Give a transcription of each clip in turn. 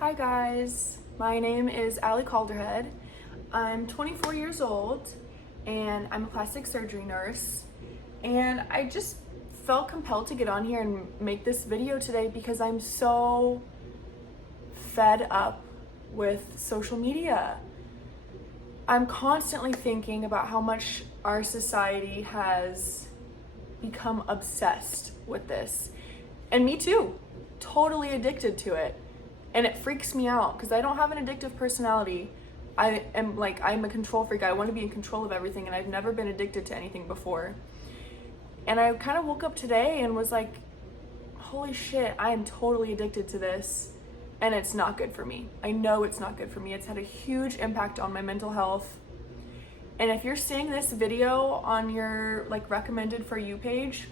Hi guys, my name is Allie Calderhead. I'm 24 years old and I'm a plastic surgery nurse, and I just felt compelled to get on here and make this video today because I'm so fed up with social media. I'm constantly thinking about how much our society has become obsessed with this, and me too, totally addicted to it. And it freaks me out because I don't have an addictive personality. I'm a control freak. I want to be in control of everything, and I've never been addicted to anything before. And I kind of woke up today and was like, holy shit, I am totally addicted to this, and it's not good for me. I know it's not good for me. It's had a huge impact on my mental health. And if you're seeing this video on your recommended for you page,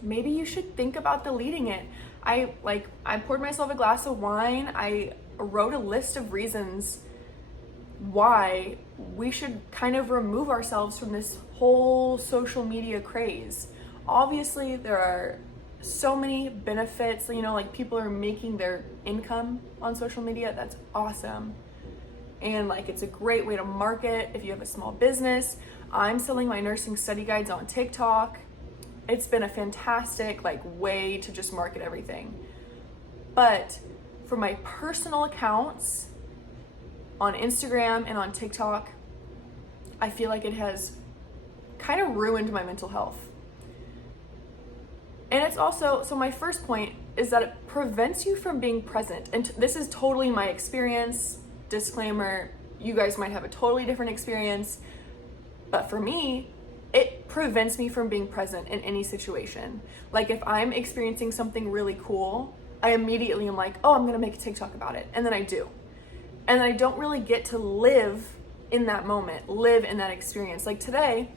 maybe you should think about deleting it. I poured myself a glass of wine. I wrote a list of reasons why we should kind of remove ourselves from this whole social media craze. Obviously, there are so many benefits, people are making their income on social media. That's awesome. And it's a great way to market if you have a small business. I'm selling my nursing study guides on TikTok. It's been a fantastic way to just market everything. But for my personal accounts on Instagram and on TikTok, I feel like it has kind of ruined my mental health. And it's also, so my first point is that it prevents you from being present. And this is totally my experience. Disclaimer, you guys might have a totally different experience. But for me, it prevents me from being present in any situation. If I'm experiencing something really cool, I immediately am like, oh, I'm gonna make a TikTok about it. And then I do. And I don't really get to live in that moment, live in that experience. Today,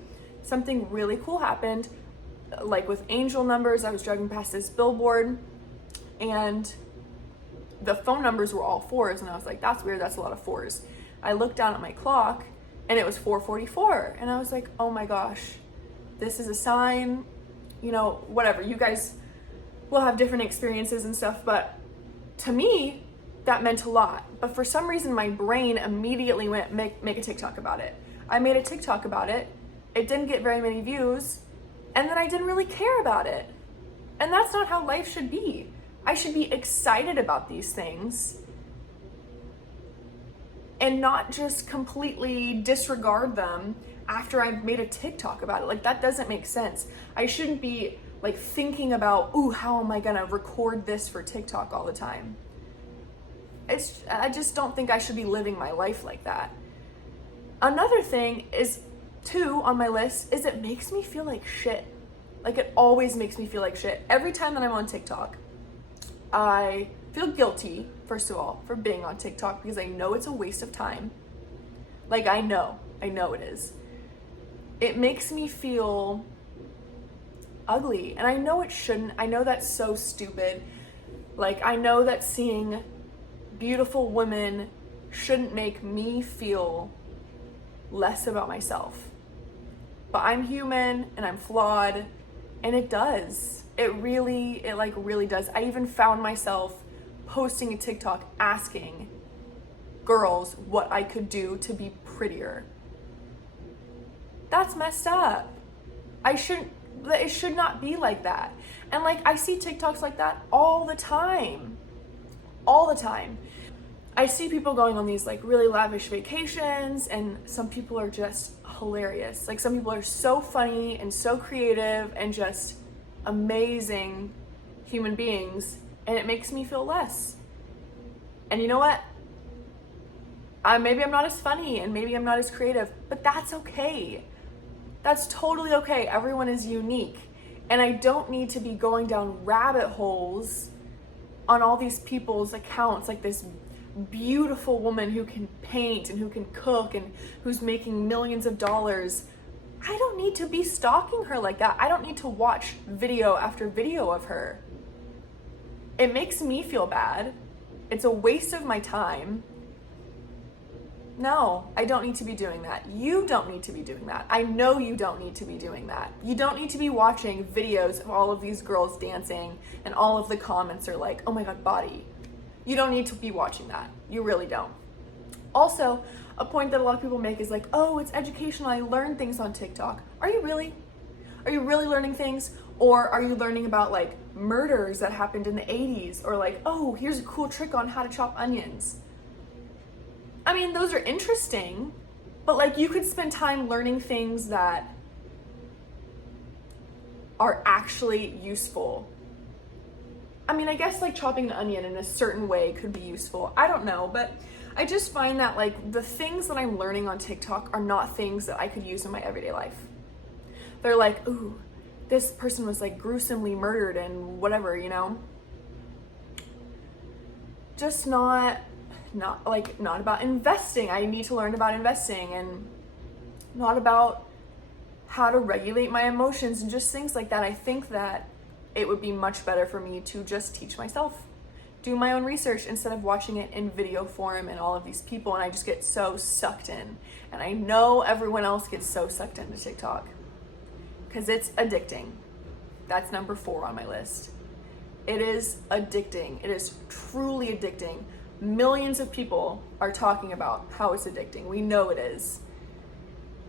something really cool happened, with angel numbers. I was driving past this billboard and the phone numbers were all fours. And I was like, that's weird, that's a lot of fours. I looked down at my clock and it was 4:44. And I was like, oh my gosh, this is a sign, whatever. You guys will have different experiences and stuff, but to me, that meant a lot. But for some reason, my brain immediately went, make a TikTok about it. I made a TikTok about it. It didn't get very many views. And then I didn't really care about it. And that's not how life should be. I should be excited about these things and not just completely disregard them after I've made a TikTok about it. That doesn't make sense. I shouldn't be thinking about, ooh, how am I gonna record this for TikTok all the time? I just don't think I should be living my life like that. Another thing is, too, on my list, is it makes me feel like shit. It always makes me feel like shit. Every time that I'm on TikTok, I feel guilty, first of all, for being on TikTok because I know it's a waste of time. I know it is. It makes me feel ugly, and I know it shouldn't. I know that's so stupid. I know that seeing beautiful women shouldn't make me feel less about myself. But I'm human and I'm flawed, and it does. It really does. I even found myself posting a TikTok asking girls what I could do to be prettier. That's messed up. It should not be like that. And I see TikToks like that all the time. All the time. I see people going on these really lavish vacations, and some people are just hilarious. Some people are so funny and so creative and just amazing human beings, and it makes me feel less. And you know what? Maybe I'm not as funny and maybe I'm not as creative, but that's okay. That's totally okay. Everyone is unique. And I don't need to be going down rabbit holes on all these people's accounts, this beautiful woman who can paint and who can cook and who's making millions of dollars. I don't need to be stalking her like that. I don't need to watch video after video of her. It makes me feel bad. It's a waste of my time. No, I don't need to be doing that. You don't need to be doing that. I know you don't need to be doing that. You don't need to be watching videos of all of these girls dancing and all of the comments are like, oh my God, body. You don't need to be watching that. You really don't. Also, a point that a lot of people make is like, oh, it's educational. I learn things on TikTok. Are you really? Are you really learning things? Or are you learning about like murders that happened in the 80s? Or like, oh, here's a cool trick on how to chop onions. I mean, those are interesting, but like you could spend time learning things that are actually useful. I mean, I guess like chopping an onion in a certain way could be useful. I don't know, but I just find that like the things that I'm learning on TikTok are not things that I could use in my everyday life. They're like, ooh, this person was like gruesomely murdered and whatever, you know? Just not about investing. I need to learn about investing, and not about how to regulate my emotions and just things like that. I think that it would be much better for me to just teach myself, do my own research instead of watching it in video form and all of these people, and I just get so sucked in. And I know everyone else gets so sucked into TikTok because it's addicting. That's number 4 on my list. It is addicting. It is truly addicting. Millions of people are talking about how it's addicting. We know it is.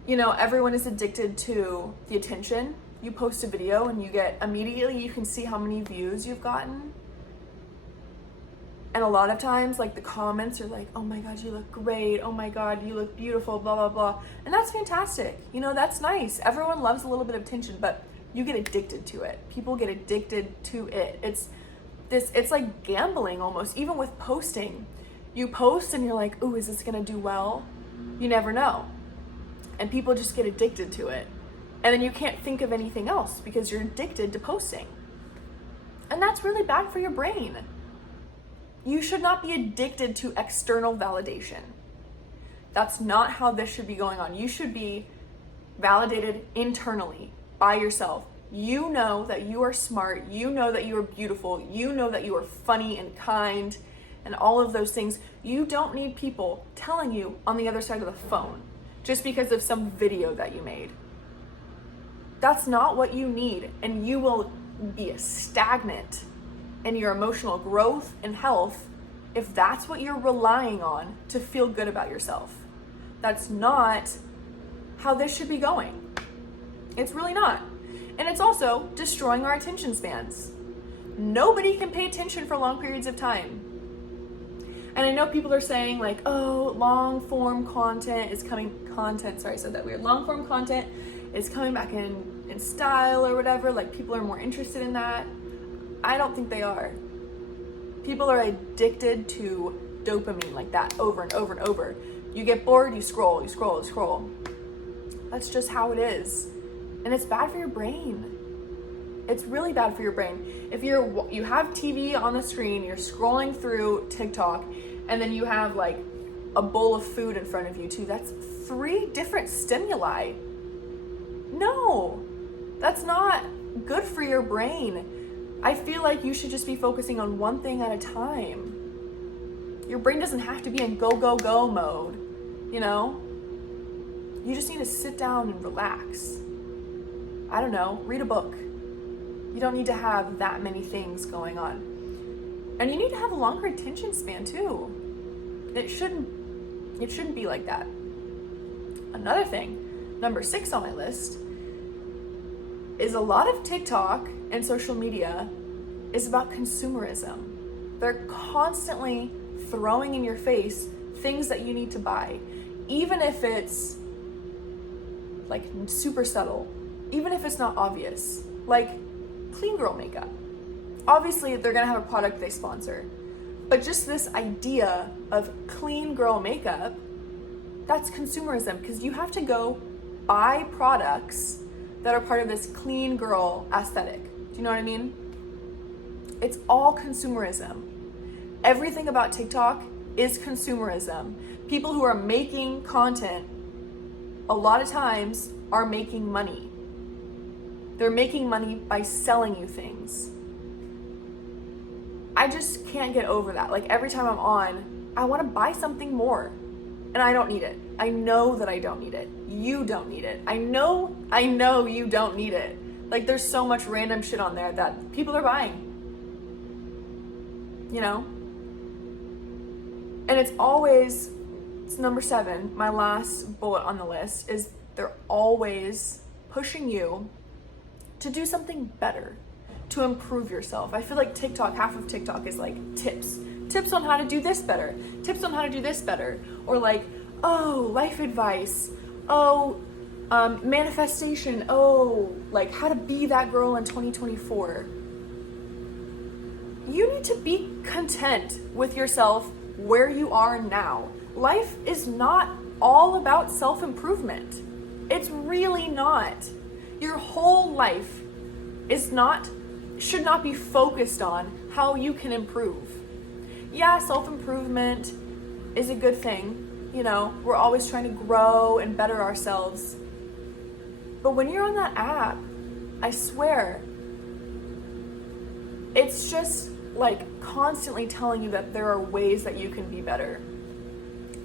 You know, everyone is addicted to the attention. You post a video and you get immediately, you can see how many views you've gotten. And a lot of times, like the comments are like, oh my God, you look great. Oh my God, you look beautiful, blah, blah, blah. And that's fantastic. You know, that's nice. Everyone loves a little bit of attention, but you get addicted to it. People get addicted to it. It's like gambling almost, even with posting. You post and you're like, ooh, is this gonna do well? You never know. And people just get addicted to it. And then you can't think of anything else because you're addicted to posting. And that's really bad for your brain. You should not be addicted to external validation. That's not how this should be going on. You should be validated internally by yourself. You know that you are smart. You know that you are beautiful. You know that you are funny and kind and all of those things. You don't need people telling you on the other side of the phone just because of some video that you made. That's not what you need, and you will be stagnant in your emotional growth and health if that's what you're relying on to feel good about yourself. That's not how this should be going. It's really not. And it's also destroying our attention spans. Nobody can pay attention for long periods of time. And I know people are saying like, oh, long form content is coming, long form content is coming back in style or whatever, like people are more interested in that. I don't think they are. People are addicted to dopamine like that over and over and over. You get bored, you scroll. That's just how it is. And it's bad for your brain. It's really bad for your brain. If you have TV on the screen, you're scrolling through TikTok, and then you have like a bowl of food in front of you too, that's 3 different stimuli. No, that's not good for your brain. I feel like you should just be focusing on one thing at a time. Your brain doesn't have to be in go, go, go mode, you know? You just need to sit down and relax. I don't know, read a book. You don't need to have that many things going on. And you need to have a longer attention span too. It shouldn't be like that. Another thing, number 6 on my list, is a lot of TikTok and social media is about consumerism. They're constantly throwing in your face things that you need to buy, even if it's like super subtle, even if it's not obvious, like clean girl makeup. Obviously, they're gonna have a product they sponsor, but just this idea of clean girl makeup, that's consumerism, because you have to go buy products that are part of this clean girl aesthetic. Do you know what I mean? It's all consumerism. Everything about TikTok is consumerism. People who are making content a lot of times are making money. They're making money by selling you things. I just can't get over that. Like every time I'm on, I want to buy something more. And I don't need it. I know that I don't need it. You don't need it. I know you don't need it. Like there's so much random shit on there that people are buying. You know? And it's number 7, my last bullet on the list, is they're always pushing you to do something better, to improve yourself. I feel like half of TikTok is like tips on how to do this better, tips on how to do this better, or like, oh, life advice, oh, manifestation, oh, like how to be that girl in 2024. You need to be content with yourself where you are now. Life is not all about self-improvement. It's really not. Your whole life should not be focused on how you can improve. Yeah, self-improvement is a good thing. You know, we're always trying to grow and better ourselves. But when you're on that app, I swear, it's just like constantly telling you that there are ways that you can be better.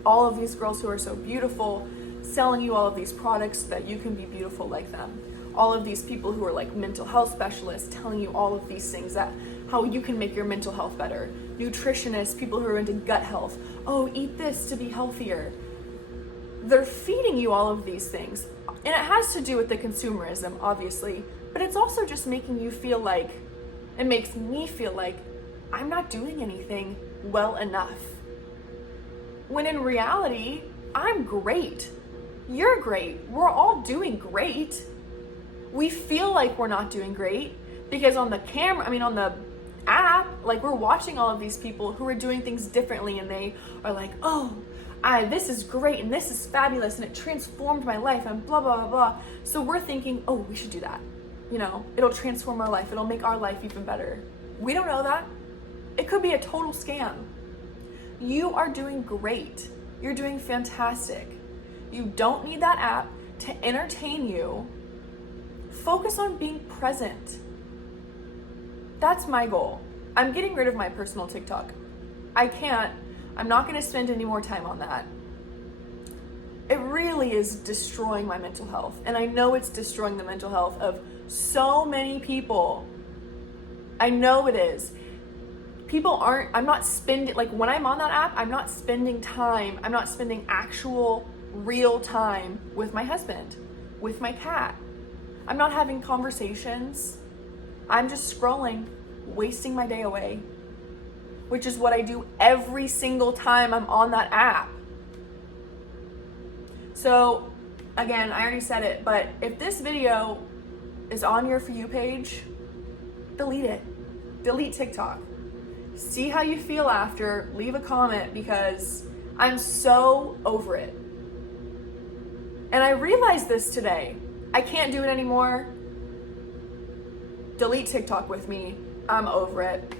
All of these girls who are so beautiful, selling you all of these products so that you can be beautiful like them. All of these people who are like mental health specialists telling you all of these things, that how you can make your mental health better. Nutritionists, people who are into gut health. Oh, eat this to be healthier. They're feeding you all of these things. And it has to do with the consumerism, obviously, but it's also just making you feel like, it makes me feel like I'm not doing anything well enough. When in reality, I'm great. You're great. We're all doing great. We feel like we're not doing great because on the app, like we're watching all of these people who are doing things differently, and they are like, oh, this is great and this is fabulous and it transformed my life and blah, blah, blah, blah. So we're thinking, oh, we should do that. You know, it'll transform our life. It'll make our life even better. We don't know that. It could be a total scam. You are doing great. You're doing fantastic. You don't need that app to entertain you. Focus on being present. That's my goal. I'm getting rid of my personal TikTok. I'm not going to spend any more time on that. It really is destroying my mental health. And I know it's destroying the mental health of so many people. I know it is. I'm not spending, like when I'm on that app, I'm not spending actual real time with my husband, with my cat. I'm not having conversations. I'm just scrolling, wasting my day away, which is what I do every single time I'm on that app. So again, I already said it, but if this video is on your For You page, delete it. Delete TikTok. See how you feel after, leave a comment, because I'm so over it. And I realized this today. I can't do it anymore. Delete TikTok with me. I'm over it.